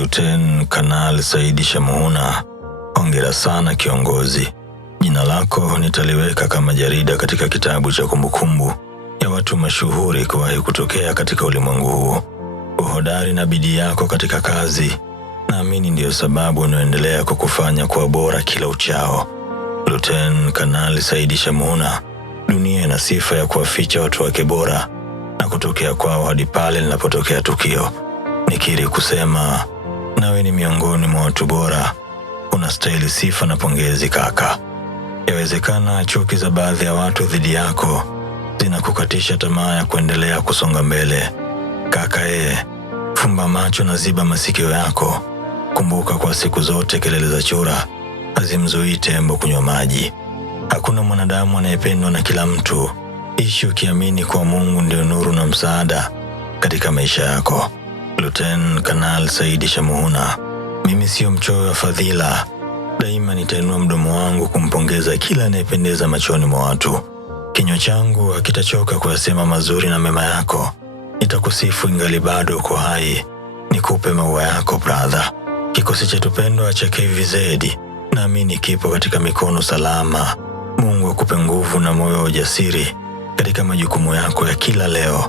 Luteni Kanali Saidi Shamuhuna, hongera sana kiongozi. Jina lako nitaliweka kama jarida katika kitabu cha kumbukumbu ya watu mashuhuri kuwahi kutokea katika ulimwengu huu. Uhodari na bidii yako katika kazi, naamini ndiyo sababu unaendelea kukufanya kuwa bora kila uchao. Luteni Kanali Saidi Shamuhuna, dunia ina sifa ya kuwaficha watu wake bora na kutokea kwao hadi pale linapotokea tukio. Nikiri kusema nawe ni miongoni mwa watu bora. Unastahili sifa na pongezi kaka. Yawezekana chuki za baadhi ya watu dhidi yako zinakukatisha tamaa ya kuendelea kusonga mbele. Kaka fumba macho na ziba masikio yako. Kumbuka kwa siku zote kelele za chura hazimzuii tembo kunywa maji. Hakuna mwanadamu anayependwa na kila mtu. Ishi ukiamini kwa Mungu ndio nuru na msaada katika maisha yako. Luteni Kanali Saidi Shamuhuna, mimi sio mchoyo wa fadhila. Daima nitainua mdomo wangu kumpongeza kila anayependeza machoni mwa watu. Kinywa changu hakitachoka kuyasema mazuri na mema yako. Nitakusifu ingali bado uko hai. Nikupe maua yako brother. Kikosi chetu pendwa cha KVZ naamini kipo katika mikono salama. Mungu akupe nguvu na moyo wa ujasiri katika majukumu yako ya kila leo.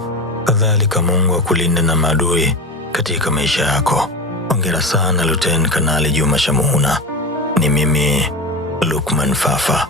Kadhalika Mungu akulinde na maadui katika maisha yako. Hongera sana Luteni Kanali Juma Shamuhuna. Ni mimi Lukman Fafa.